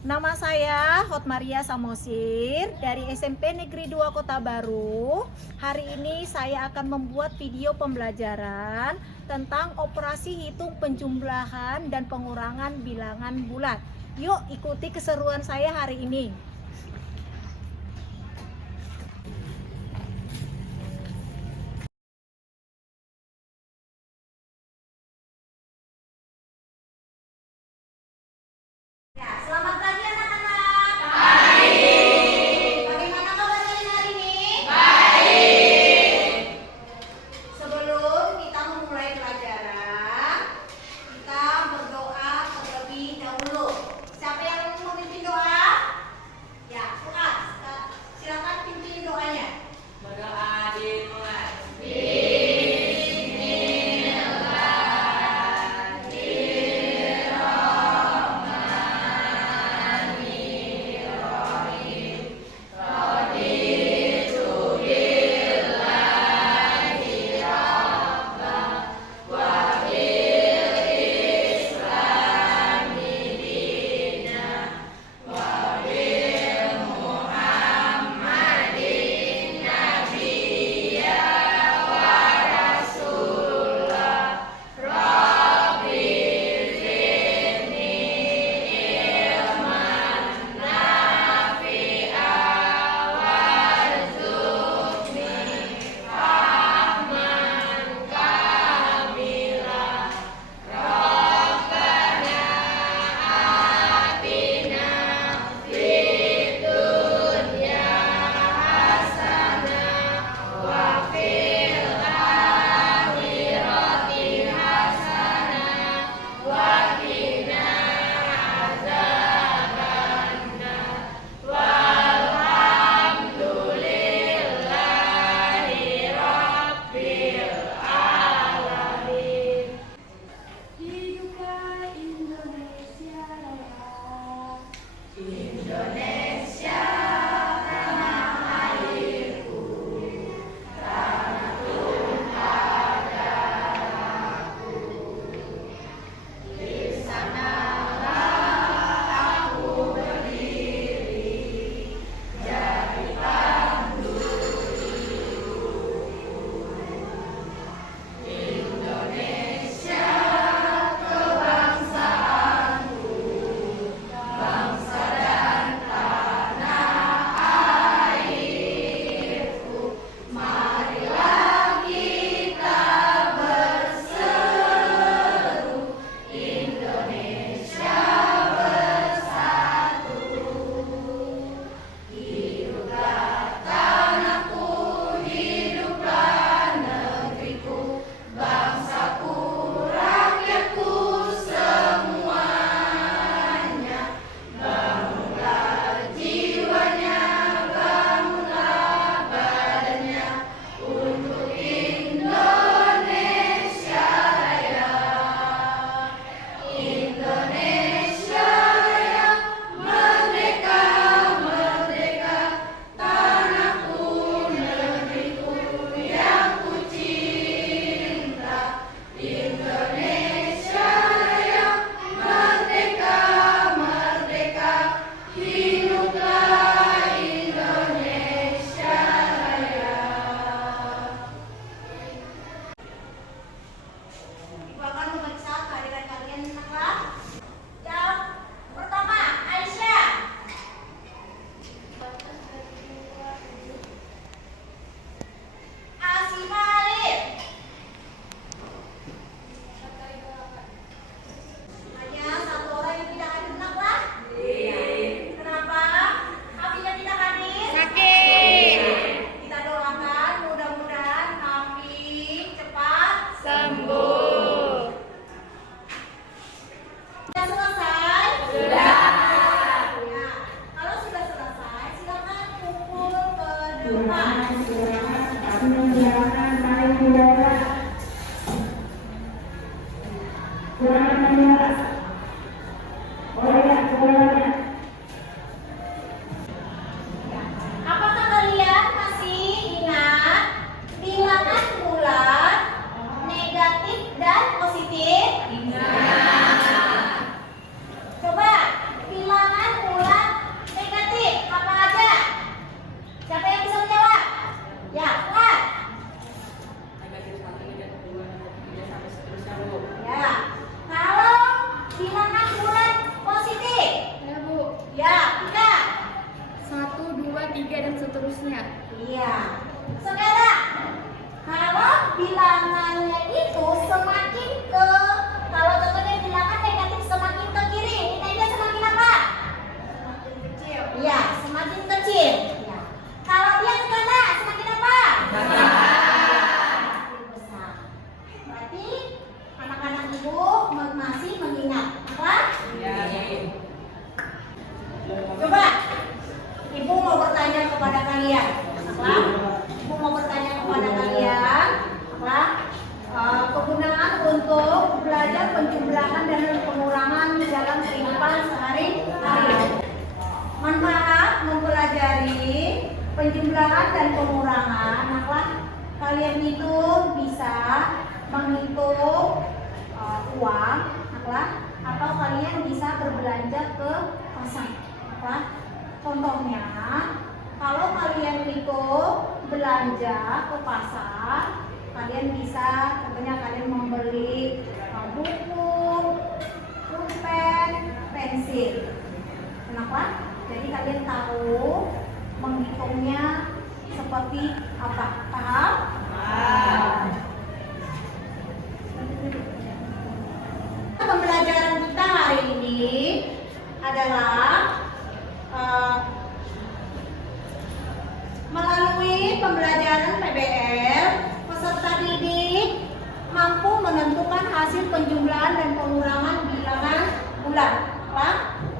Nama saya Hotmaria Samosir dari SMP Negeri 2 Kota Baru. Hari ini saya akan membuat video pembelajaran tentang operasi hitung penjumlahan dan pengurangan bilangan bulat. Yuk ikuti keseruan saya hari ini. Selamat pagi anak-anak. Baik. Bagaimana kabar kalian hari ini? Baik. Sebelum kita memulai pelajaran, kita berdoa terlebih dahulu. Siapa yang memimpin doa? bilangannya itu semakin ke, kalau contohnya bilangan negatif semakin ke kiri, nilainya semakin apa? Semakin kecil. Iya, semakin kecil. Ya. Kalau dia ke kanan, semakin apa? Semakin besar. Berarti anak-anak ibu masih mengingat apa? Iya. Coba, ibu mau bertanya kepada kalian, apa? Ibu mau bertanya kepada kalian, apa? Kegunaan untuk belajar penjumlahan dan pengurangan dalam kehidupan sehari-hari. Manfaat mempelajari penjumlahan dan pengurangan, apa? Kalian itu bisa menghitung uang, apa? Atau kalian bisa berbelanja ke pasar. Apa? Contohnya, kalau kalian itu belanja ke pasar, kalian bisa, contohnya kalian membeli buku, pulpen, pensil. Kenapa? Jadi kalian tahu menghitungnya seperti apa? Paham? Pembelajaran kita hari ini adalah melalui pembelajaran PBL, peserta didik mampu menentukan hasil penjumlahan dan pengurangan bilangan bulan.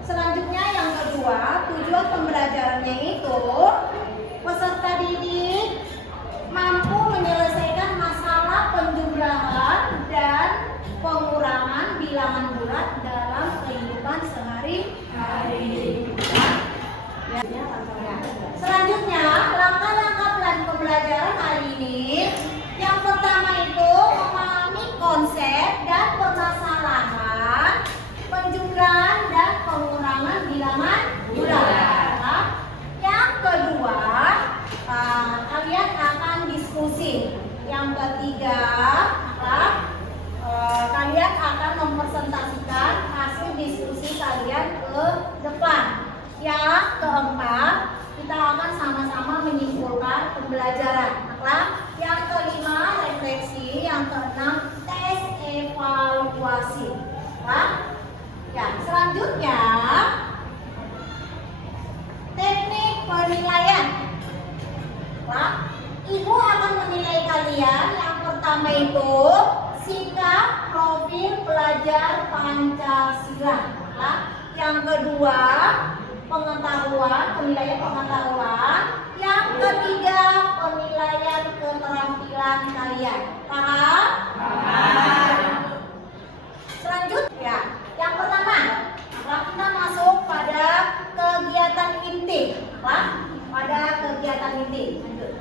Selanjutnya yang kedua, tujuan pembelajarannya itu peserta didik mampu menyelesaikan masalah penjumlahan dan pengurangan bilangan bulan dalam kehidupan sehari-hari. Selanjutnya, langkah-langkah plan pembelajaran hari ini. Yang pertama itu memahami konsep dan permasalahan penjumlahan dan pengurangan bilangan bulan. Yang kedua, kalian akan diskusi. Yang ketiga, kalian akan mempresentasikan hasil diskusi kalian ke depan. Yang keempat, kita akan sama-sama menyimpulkan pembelajaran. Yang kelima, refleksi. Yang keenam, tes evaluasi. Ya, selanjutnya teknik penilaian. Ibu akan menilai kalian. Yang pertama itu sikap profil pelajar Pancasila. Yang kedua, pengetahuan, penilaian pengetahuan. Yang ketiga, penilaian keterampilan kalian. Paham? Selanjutnya, yang pertama, kita masuk pada kegiatan inti. Pada kegiatan inti. Lanjut.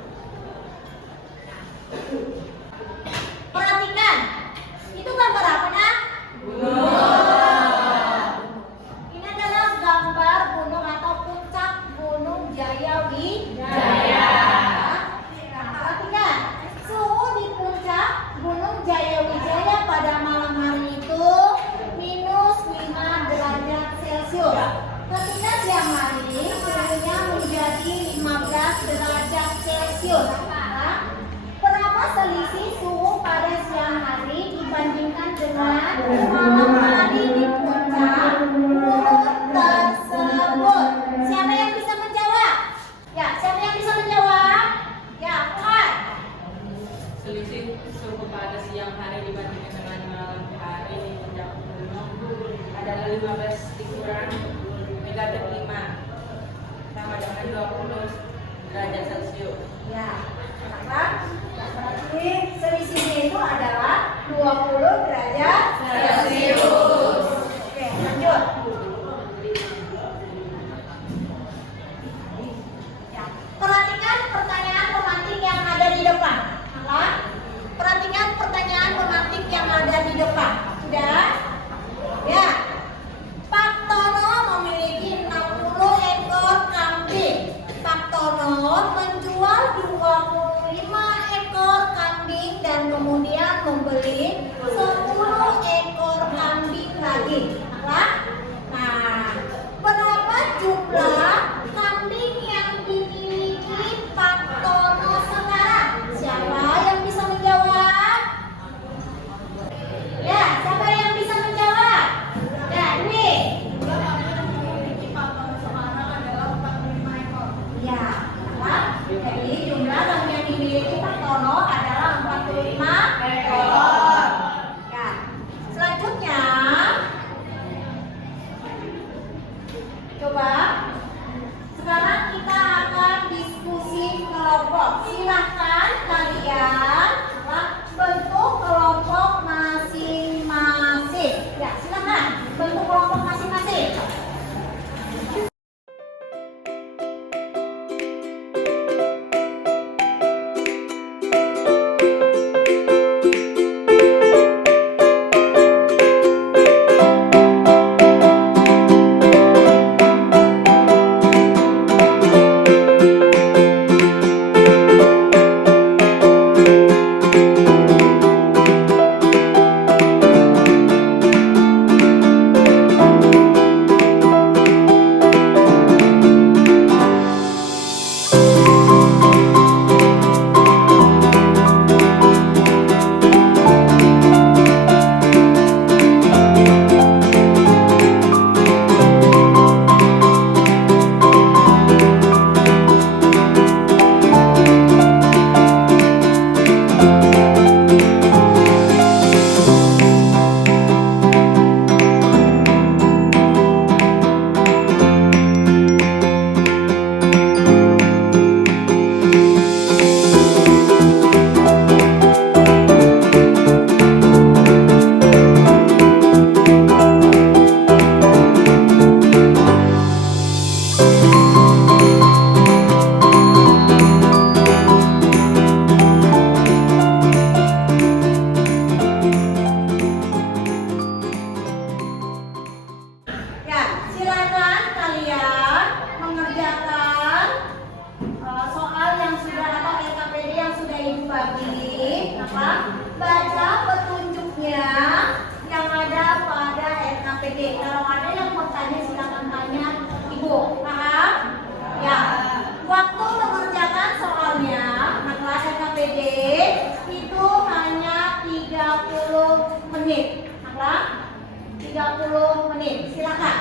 Perhatikan, itu gambar apa, Nak? Ini adalah gambar gunung atau puncak Gunung Jayawijaya. Nah, perhatikan, suhu di puncak Gunung Jayawijaya pada malam hari itu -5 derajat Celcius. Ketika siang hari, suhunya menjadi 15 derajat Celcius. Berapa selisih suhu pada siang hari dibandingkan dengan malam hari di puncak gunung tersebut? Siapa yang bisa menjawab? Ya, siapa yang bisa menjawab? Ya, Fuad. Selisih suhu pada siang hari dibandingkan dengan malam hari di puncak gunung adalah 15 dikurang negatif 5 sama dengan 20 derajat Celcius. Ya, kenapa? Berarti selisihnya itu adalah 20 derajat Celcius. Oke, lanjut. Ya, perhatikan pertanyaan pemantik yang ada di depan. Perhatikan pertanyaan pemantik yang ada di depan. Sudah? Ya. Pak Tono memiliki 60 ekor kambing. Pak Tono menjual 25 ekor kambing dan kemudian membeli 10 ekor kambing Kalau ada yang mau tanya silakan tanya Ibu. Paham? Ya. Waktu mengerjakan soalnya anak kelas KPD itu hanya 30 menit. Anak 30 menit. Silakan.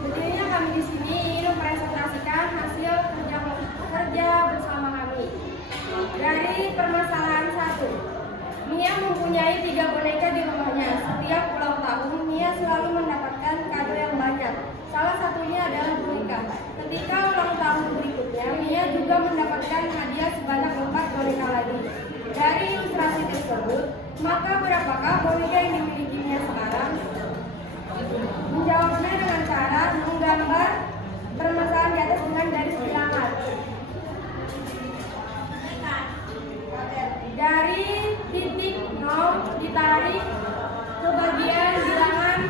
Berdirinya kami di sini ingin mempresentasikan hasil kerja bersama kami. Dari permasalahan 1, Mia mempunyai 3 boneka di rumahnya. Setiap ulang tahun, Mia selalu mendapatkan kado yang banyak. Salah satunya adalah boneka. Ketika ulang tahun berikutnya, Mia juga mendapatkan hadiah sebanyak 4 boneka lagi. Dari ilustrasi tersebut, maka berapakah boneka yang dimiliki Mia sekarang? Menjawabnya dengan cara menggambar permasalahan di atas dengan garis bilangan. Dari titik 0 ditarik ke bagian bilangan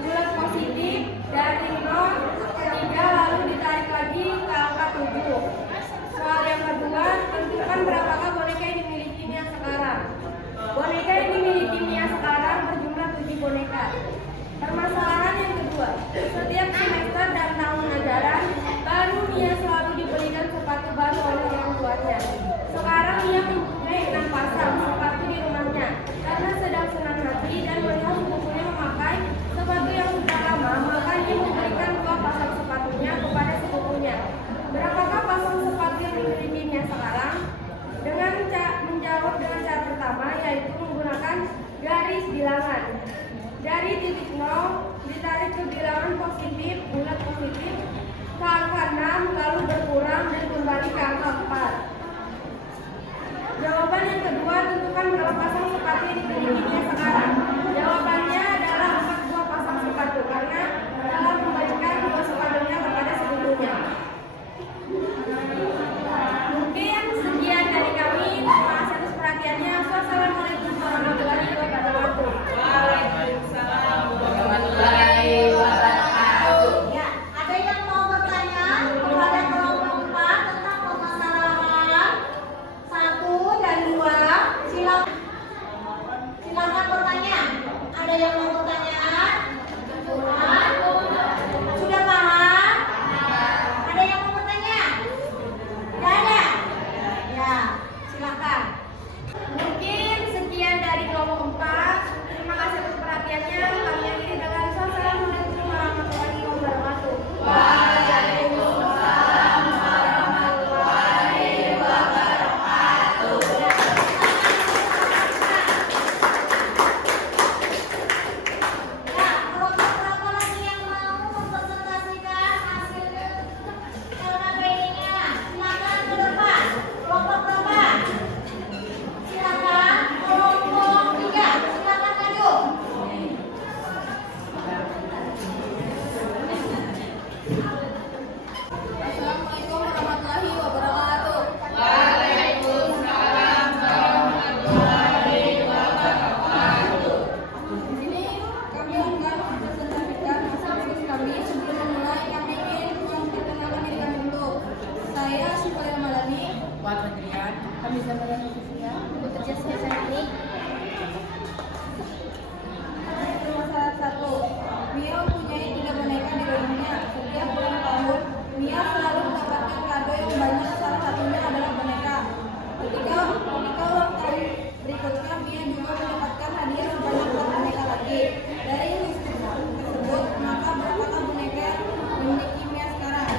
bulat positif, dari 0 ke 3 lalu ditarik lagi ke angka 7. Soal yang kedua, tentukan berapakah boneka yang dimiliki Mia sekarang. Boneka yang dimiliki Mia sekarang berjumlah kebilangan positif, bulat positif, ke angka 6, lalu berkurang dan kembali ke angka 4. Jawaban yang kedua, tentukan berapa pasang sepatu yang dimilikinya sekarang. Jawabannya adalah 4 buah pasang sepatu, karena telah memberikan 2 sepatunya kepada sepupunya. Mungkin sekian dari kami. Terima kasih atas perhatiannya. Wassalamualaikum warahmatullahi wabarakatuh. Waalaikumsalam warahmatullahi wabarakatuh. Ya, ada yang mau bertanya kepada kelompok 4 tentang permasalahan 1 dan 2? Silakan bertanya. Ada yang mau bertanya? Hah? Sudah paham? Ada yang mau bertanya? Tidak ada? Ya, silakan. Mungkin sekian dari kelompok 4. Terima kasih atas perhatiannya. Kami akhiri dengan wassalamualaikum warahmatullahi wabarakatuh. Waalaikumsalam warahmatullahi wabarakatuh. Ya, kelompok berapa lagi yang mau mempresentasikan hasil LKPI-nya? Silakan ke depan. Kelompok berapa? Silakan. Kelompok 3, silakan maju. Assalamualaikum warahmatullahi wabarakatuh. Waalaikumsalam warahmatullahi wabarakatuh. Di sini kami akan mempresentasikan hasil kami. Sebelum memulai, kami ingin memperkenalkan diri kami dulu. Saya Syifah Ramadhani. Buat Adrian. Kami Zamaran Khususnya. Putri Jasmine Saini. Permasalahan 1. Mia mempunyai 3 boneka di rumahnya. Setiap ulang tahun, Mia selalu mendapatkan kado yang banyak. Salah satunya adalah boneka. Ketika ulang tahun berikutnya, Mia juga mendapatkan hadiah sebanyak 4 boneka lagi. Dari list tersebut, maka berapakah boneka yang dimiliki Mia sekarang?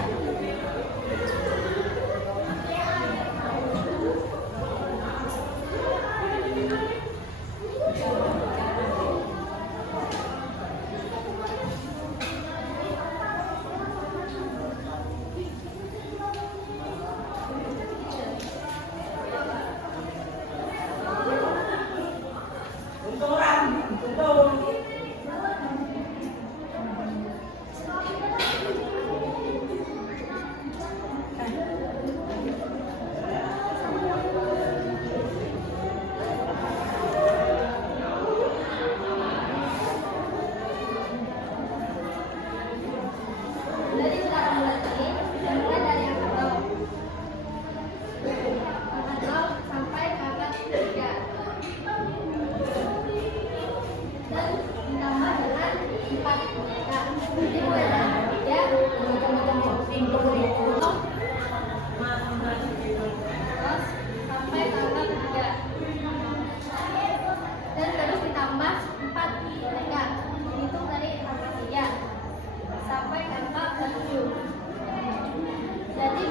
Dari silakan mulai. Mulai dari angka 0. Angka 0 sampai ke angka 3. Dan ditambah dengan 4 boneka. Jadi mulai dari angka 3 terus sampai ke angka 3. Dan terus ditambah 4 boneka. Hitung dari angka 3 sampai ke angka 7. Jadi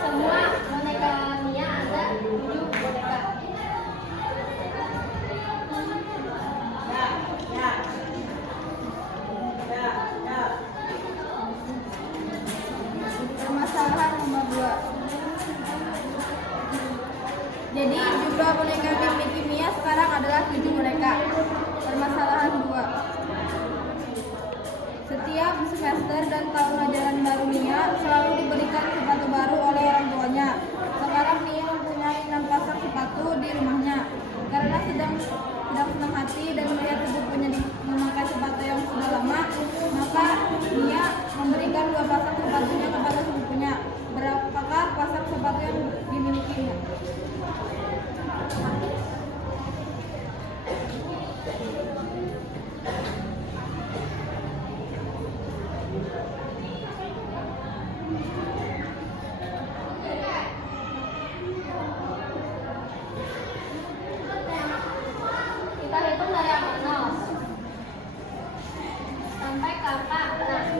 semua boneka Mia ada 7 boneka. Permasalahan nomor 2. Jadi jumlah boneka yang dimiliki Mia sekarang adalah 7 boneka. Permasalahan 2. Setiap semester dan tahun ajaran baru Mia selalu diberikan sepatu baru oleh orang tuanya. Sekarang Mia mempunyai 6 pasang sepatu di rumahnya. Karena sedang senang hati dan melihat sepupunya memakai sepatu yang sudah lama, maka Mia memberikan 2 pasang sepatunya kepada sepupunya. Berapakah pasang sepatu yang dimilikinya? Kita hitung dari angka 0 sampai ke angka 6.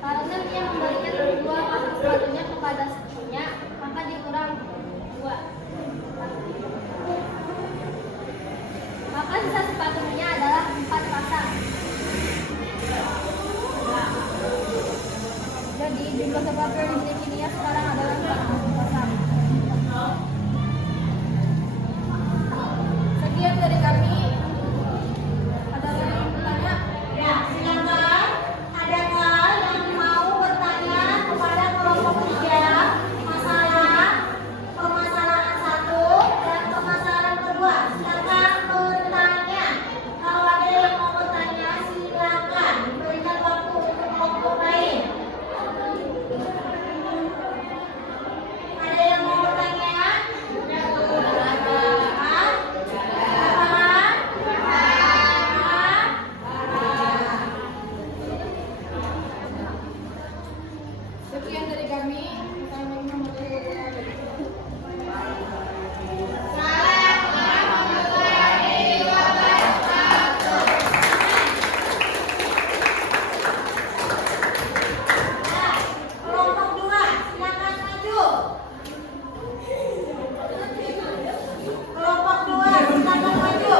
Karena Mia memberikan 2 pasang sepatunya kepada sepupunya, maka dikurang 2. Maka sisa sepatu Mia Jadi jumlah sepatu yang dimiliki Nia sekarang adalah 40 pasang. Sekian dari kami. Ada yang bertanya? Ya, silakan. Adakah yang mau bertanya kepada kelompok 3 masalah permasalahan 1 dan permasalahan kedua? Silakan bertanya. Kalau ada yang mau bertanya, silakan berikan waktu untuk kelompok lain. Ada yang mau bertanya? Sekian dari kami. Kami memotong Kelompok 2, silakan maju. Kelompok 2, silakan maju.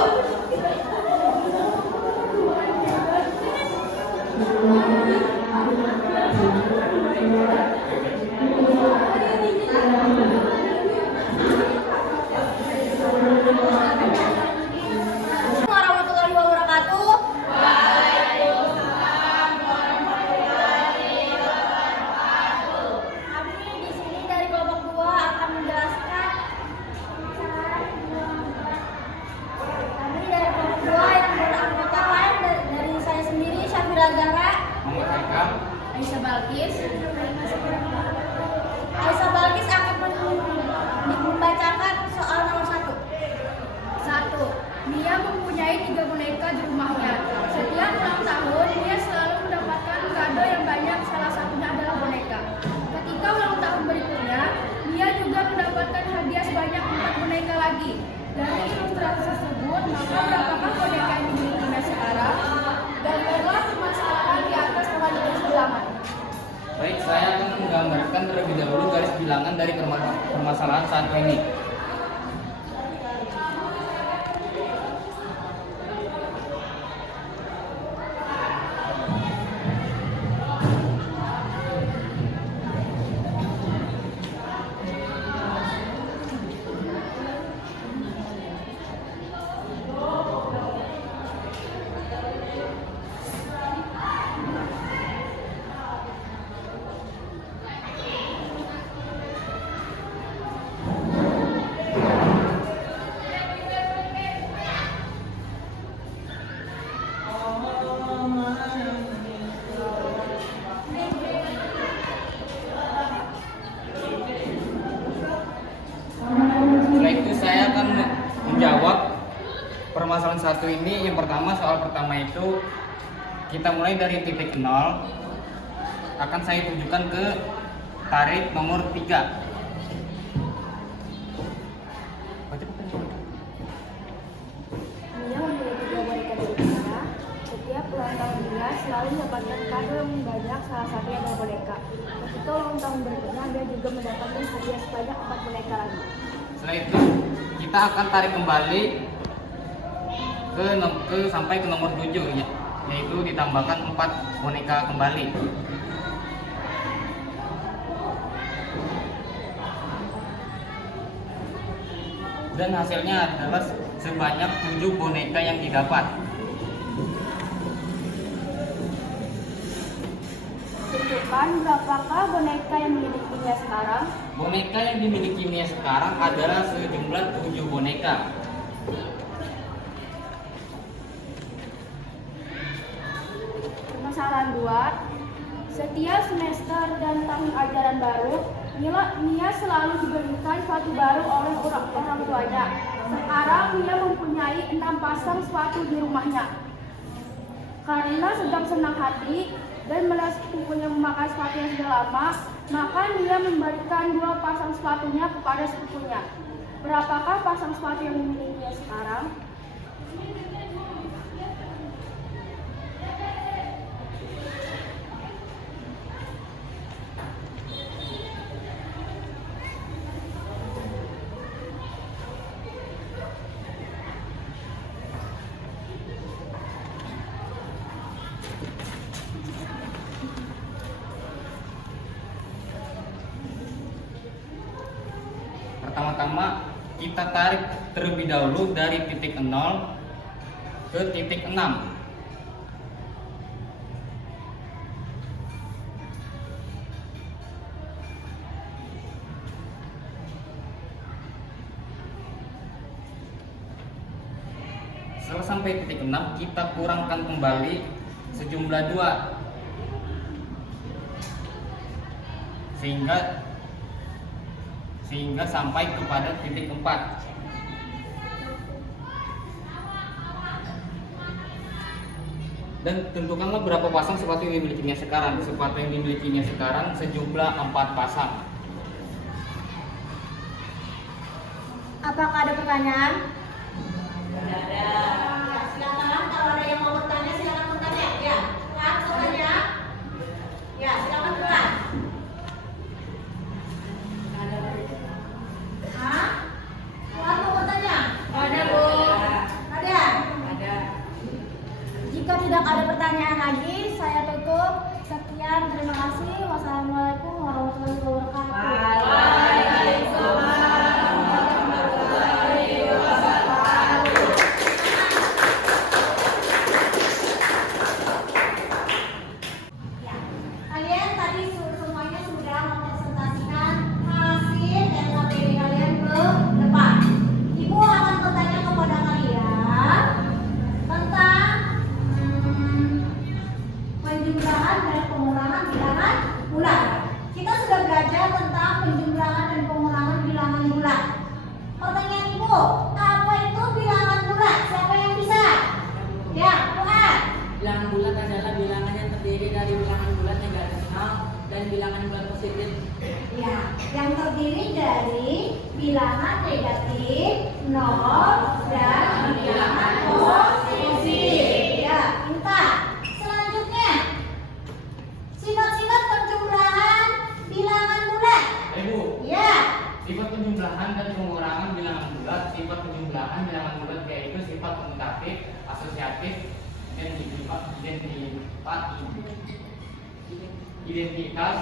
Assalamualaikum warahmatullahi wabarakatuh. Kami di sini dari kelompok 2 akan menjelaskan kami dari kelompok 2 yang beranggota lain dari saya sendiri Syafira Zahra, Aisyah Balkis. Aisyah Balkis akan membacakan soal nomor 1. Nia mempunyai 3 boneka di rumahnya. Setiap ulang tahun, Nia selalu mendapatkan kado yang banyak, salah satunya adalah boneka. Ketika ulang tahun berikutnya, Nia juga mendapatkan hadiah sebanyak 4 boneka lagi. Dari ilustrasi tersebut, maka berapakah boneka yang dimiliki Nia sekarang? Gambarlah permasalahan di atas dengan garis bilangan. Baik, saya akan menggambarkan terlebih dahulu garis bilangan dari permasalahan satu ini. Setelah itu saya akan menjawab permasalahan satu ini. Yang pertama, soal pertama itu kita mulai dari titik 0. Akan saya tunjukkan ke tarik nomor 3. Nia memiliki 2 boneka di rumahnya. Setiap ulang tahun Nia selalu mendapatkan kado yang banyak, salah satunya adalah boneka. Ketika ulang tahun berikutnya, dia juga mendapatkan hadiah sebanyak 4 boneka lagi. Setelah itu kita akan tarik kembali sampai ke nomor 7, yaitu ditambahkan 4 boneka kembali. Dan hasilnya adalah sebanyak 7 boneka yang didapat. Tentukan berapakah boneka yang dimiliki Nia sekarang? Boneka yang dimiliki Nia sekarang adalah sejumlah 7 boneka. Permasalahan 2. Setiap semester dan tahun ajaran baru, Nia selalu diberikan sepatu baru oleh orang tuanya. Sekarang Nia mempunyai 6 pasang sepatu di rumahnya. Karena sedang senang hati dan melihat sepupunya memakai sepatu yang sudah lama, maka Nia memberikan 2 pasang sepatunya kepada sepupunya. Berapakah pasang sepatu yang dimiliki Nia sekarang? pertama kita tarik terlebih dahulu dari titik 0 ke titik 6. Setelah sampai titik 6, kita kurangkan kembali sejumlah 2 sehingga sampai kepada titik 4. Dan tentukanlah berapa pasang sepatu yang dimilikinya sekarang. Sepatu yang dimilikinya sekarang sejumlah 4 pasang. Apakah ada pertanyaan? Ada. Ya, silakan kalau ada yang mau bertanya silakan bertanya. Ya, Tuhan bertanya. Ya, silakan Tuhan. Hah? Tuhan mau bertanya? Ada, Bu. Ada. Ada. Jika tidak ada pertanyaan lagi, saya tutup. Sekian, terima kasih. Wassalamualaikum warahmatullahi wabarakatuh. Ya. Kalian tadi semuanya sudah mempresentasikan hasil LKPD kalian ke depan. Ibu akan bertanya kepada kalian tentang penjumlahan dan pengurangan bilangan bulan. Kita sudah belajar tentang penjumlahan dan pengurangan bilangan bulan. Pertanyaan ibu, apa itu bilangan bulan? Siapa yang bisa? Ya, Tuhan. Bilangan bulat adalah bilangan yang terdiri dari bilangan bulat negatif 0 dan bilangan bulat positif. Ya, yang terdiri dari bilangan negatif, 0 dan bilangan positif. Ya, minta. Selanjutnya, sifat-sifat penjumlahan bilangan bulat. Ibu, Ya, sifat penjumlahan dan pengurangan bilangan bulat. Sifat penjumlahan bilangan bulat yaitu sifat komutatif, asosiatif, dan identitas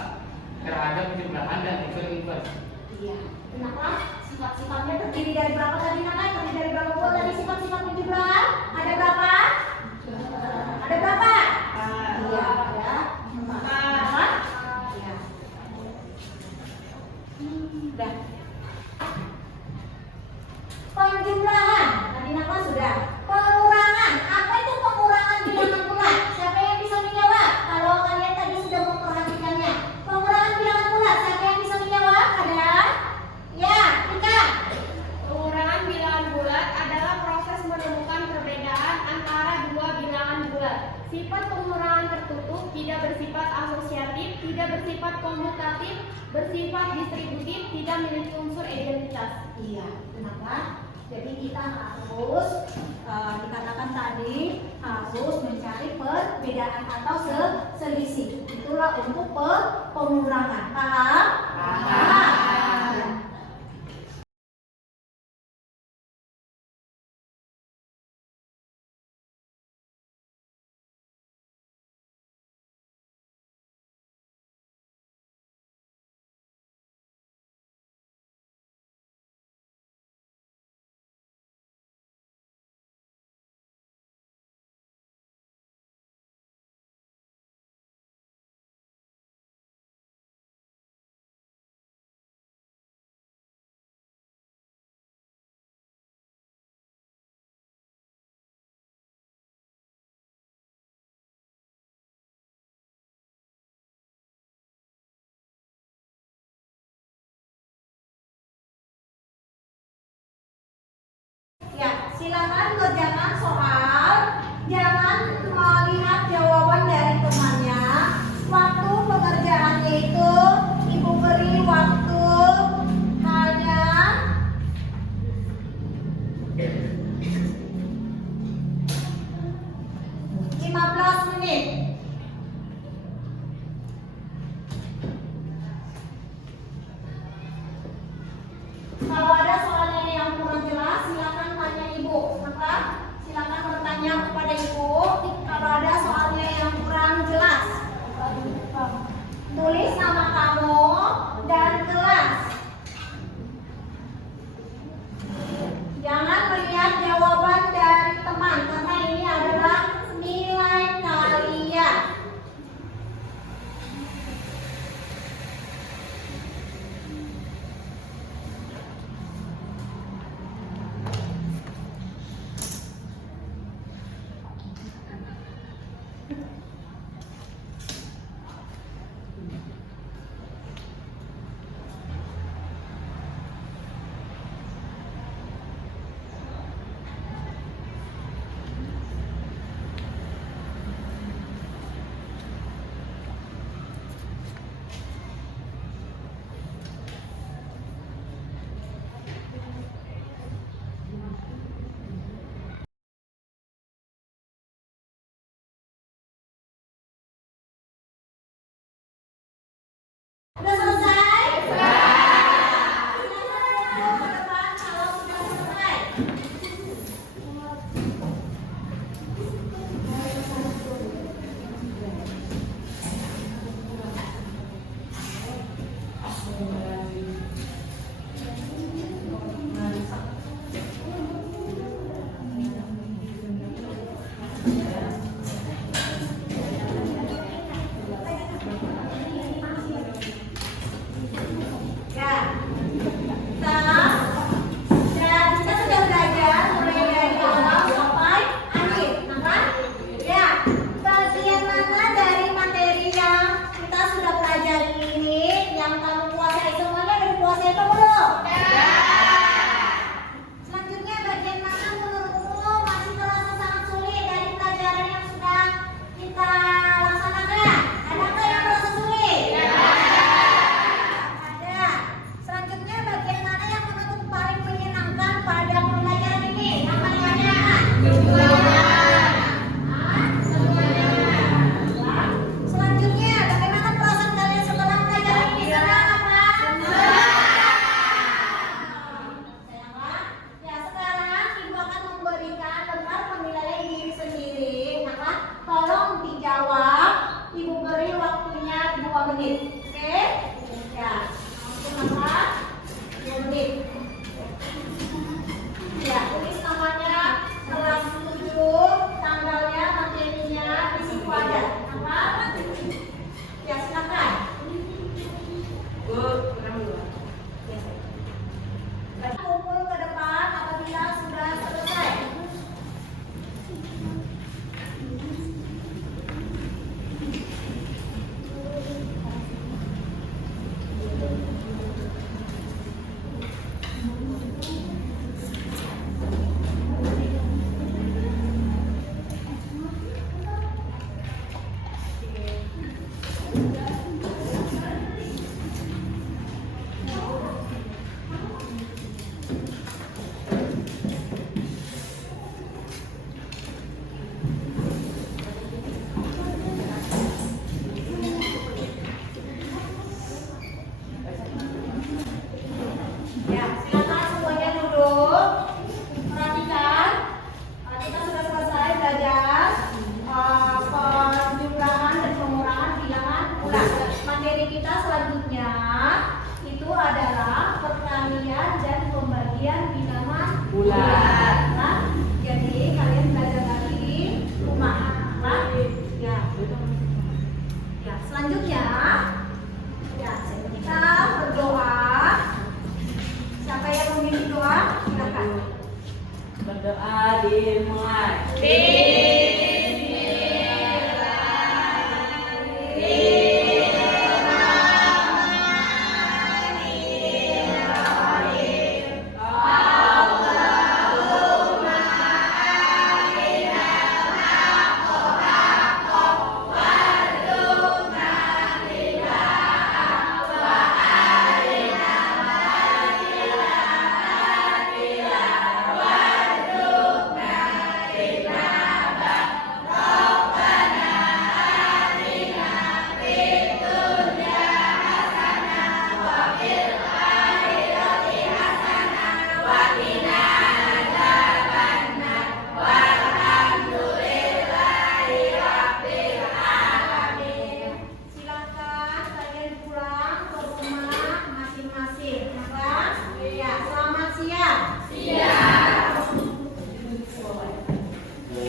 terhadap penjumlahan dan unsur inverse. iya. Kenapa? Sifat-sifatnya terdiri dari berapa tadi namanya? Terdiri dari berapa buah tadi sifat-sifat penjumlahan? Ada berapa? Ada berapa? Iya, ada 4. Iya. Udah. Penjumlahan tadi nama sudah. Pengurangan, apa itu pengurangan bilangan bulat? Siapa yang bisa menjawab? Kalau kalian tadi sudah memperhatikannya. Pengurangan bilangan bulat, siapa yang bisa menjawab? Ada? Ya, Rika. Pengurangan bilangan bulat adalah proses menemukan perbedaan antara dua bilangan bulat. Sifat pengurangan tertutup, tidak bersifat asosiatif, tidak bersifat komutatif, bersifat distributif, tidak memiliki unsur identitas. Iya, kenapa? Jadi kita harus dikatakan tadi harus mencari perbedaan atau selisih. Itulah untuk pengurangan. Paham? Paham. Ya. Ya, silakan kerjakan soal. Jangan melihat jawaban dari temannya. Waktu pengerjaannya itu Ibu beri waktu hanya 15 menit. Kalau ada soalnya yang kurang jelas, silakan tanya Ibu. Maka silakan kasih.